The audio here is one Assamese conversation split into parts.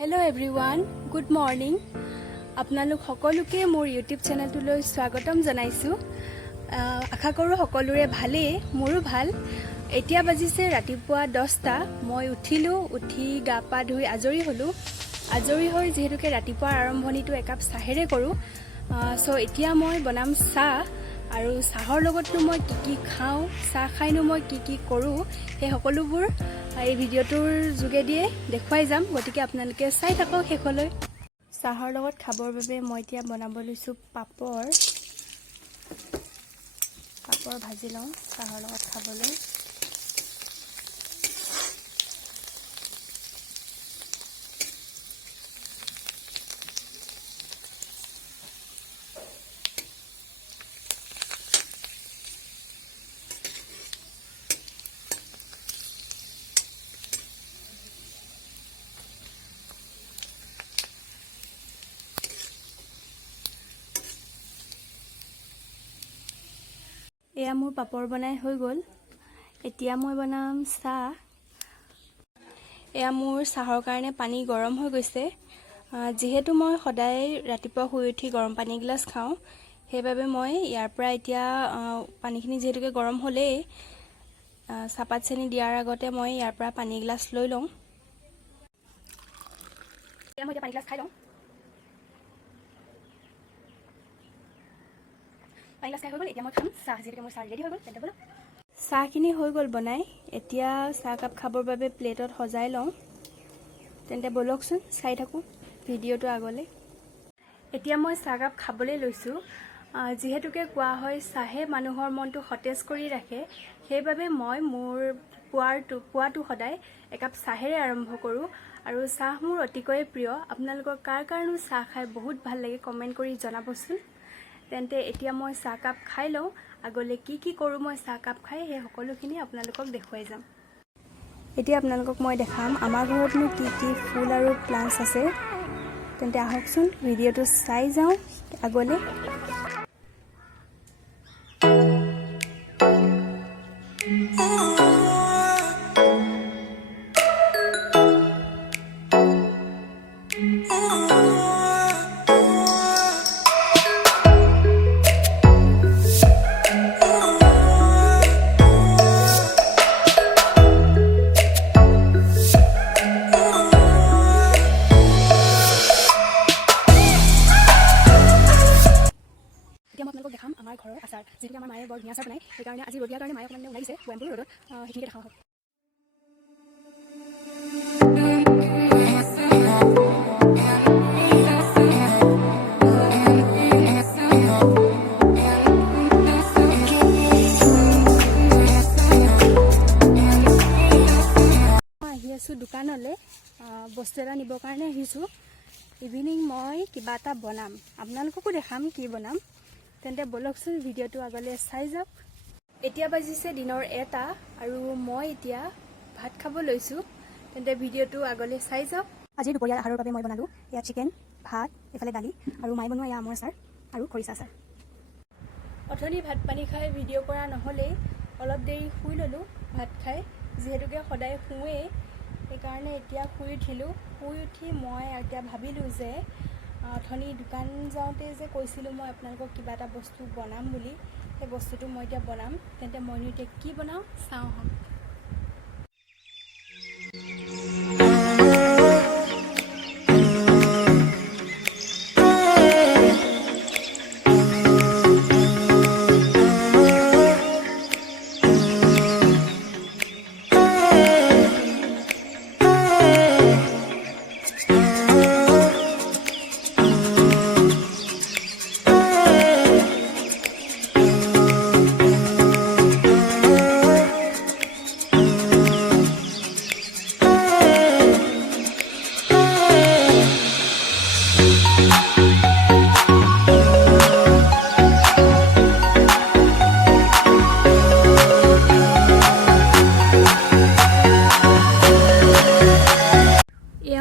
Hello everyone, good morning. আপোনালোক সকলোকে মোৰ YouTube চেনেলটোলৈ স্বাগতম জনাইছো। আশা কৰো সকলোৰে ভালে, মোৰো ভাল। এতিয়া বাজিছে ৰাতিপুৱা 10টা। মই উঠি গা পা ধুই আজৰি হলো। আজৰি হৈ যেহেতুকে ৰাতিপুৱাৰ আৰম্ভণিটো একাপ চাহেৰে কৰো। সো এতিয়া মই বনাম চাহ আৰু চাহৰ লগতনো মই কি খাওঁ, চাহ খাইনো মই কি কৰো, সেই সকলোবোৰ এই ভিডিঅ'টোৰ যোগেদিয়ে দেখুৱাই যাম। গতিকে আপোনালোকে চাই থাকক শেষলৈ। চাহৰ লগত খাবৰ বাবে মই এতিয়া বনাব লৈছো পাপৰ ভাজি লওঁ চাহৰ লগত খাবলৈ। এয়া মোৰ পাপৰ বনাই হৈ গ'ল। এতিয়া মই বনাম চাহ। এয়া মোৰ চাহৰ কাৰণে পানী গৰম হৈ গৈছে। যেহেতু মই সদায় ৰাতিপুৱা শুই উঠি গৰম পানী গিলাচ খাওঁ, সেইবাবে মই ইয়াৰ পৰা এতিয়া পানীখিনি যেহেতুকে গৰম হ'লেই, চাহপাত চেনি দিয়াৰ আগতে মই ইয়াৰ পৰা পানী গিলাচ লৈ লওঁ। এতিয়া মই পানী গিলাচ খাই লওঁ। পানী গিলাচ খাই হৈ গ'ল। এতিয়া মই খাম চাহ। যেহেতুকে মোৰ চাহ ৰেডি হৈ গ'ল, তেন্তে ব'লক। চাহখিনি হৈ গ'ল বনাই। এতিয়া চাহকাপ খাবৰ বাবে প্লেটত সজাই লওঁ। তেন্তে ব'লকচোন চাই থাকোঁ ভিডিঅ'টো আগলৈ। এতিয়া মই চাহকাপ খাবলৈ লৈছোঁ। যিহেতুকে কোৱা হয় চাহে মানুহৰ মনটো সতেজ কৰি ৰাখে, সেইবাবে মই মোৰ পুৱাটো সদায় একাপ চাহেৰে আৰম্ভ কৰোঁ। আৰু চাহ মোৰ অতিকৈ প্ৰিয়। আপোনালোকৰ কাৰ কাৰণো চাহ খাই বহুত ভাল লাগে কমেণ্ট কৰি জনাবচোন। তেন্তে এতিয়া মই চাহকাপ খাই লওঁ। আগলৈ কি কৰোঁ মই চাহকাপ খাই, সেই সকলোখিনি আপোনালোকক দেখুৱাই যাম। এতিয়া আপোনালোকক মই দেখাম আমাৰ ঘৰতনো কি ফুল আৰু প্লাণ্টছ আছে। তেন্তে আহকচোন ভিডিঅ'টো চাই যাওঁ আগলৈ। এতিয়া মই আপোনালোকক দেখাম আমাৰ ঘৰৰ আচাৰ। যিহেতু আমাৰ মায়ে বৰ ধুনীয়া আচাৰ বনায়, সেইকাৰণে আজি ৰ'দ দিয়াৰ কাৰণে মায়ে অকণমান ওলাই দিছে বৈয়ামবোৰ ৰ'দত। সেইখিনিকে দেখাওঁ হওক। আহি আছোঁ দোকানলৈ, বস্তু এটা নিবৰ কাৰণে আহিছোঁ। ইভিনিং মই কিবা এটা বনাম, আপোনালোককো দেখাম কি বনাম। তেন্তে ব'লকচোন ভিডিঅ'টো আগলৈ চাই যাওক। এতিয়া বাজিছে দিনৰ 1টা আৰু মই এতিয়া ভাত খাব লৈছোঁ। তেন্তে ভিডিঅ'টো আগলৈ চাই যাওক। আজি দুপৰীয়াৰ আহাৰৰ বাবে মই বনালোঁ এয়া চিকেন, ভাত, এইফালে দালি আৰু মায়ে বনোৱা এয়া আমৰ আচাৰ আৰু খৰিচা আচাৰ। অথনি ভাত পানী খাই ভিডিঅ' কৰা নহ'লেই, অলপ দেৰি শুই ল'লোঁ ভাত খাই। যিহেতুকে সদায় শুৱেই, সেইকাৰণে এতিয়া শুই উঠিলোঁ। শুই উঠি মই এতিয়া ভাবিলোঁ যে অথনি দোকান যাওঁতে যে কৈছিলোঁ মই আপোনালোকক কিবা এটা বস্তু বনাম বুলি, সেই বস্তুটো মই এতিয়া বনাম। তেন্তে মইনো এতিয়া কি বনাওঁ চাওঁ হওক।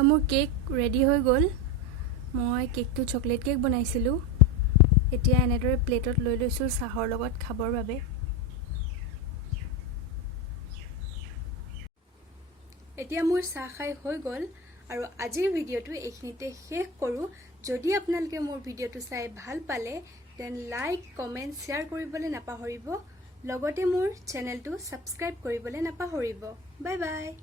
মোৰ কেক ৰেডি হৈ গ'ল। মই কেকটো চকলেট কেক বনাইছিলোঁ। এতিয়া এনেদৰে প্লেটত লৈ লৈছোঁ চাহৰ লগত খাবৰ বাবে। এতিয়া মোৰ চাহ খাই হৈ গ'ল আৰু আজিৰ ভিডিঅ'টো এইখিনিতে শেষ কৰোঁ যদি আপোনালোকে মোৰ ভিডিঅ'টো চাই ভাল পালে দেন লাইক কমেন্ট শ্বেয়াৰ কৰিবলৈ নাপাহৰিব লগতে মোৰ চেনেলটো সাবস্ক্ৰাইব কৰিবলৈ নাপাহৰিব বাই বাই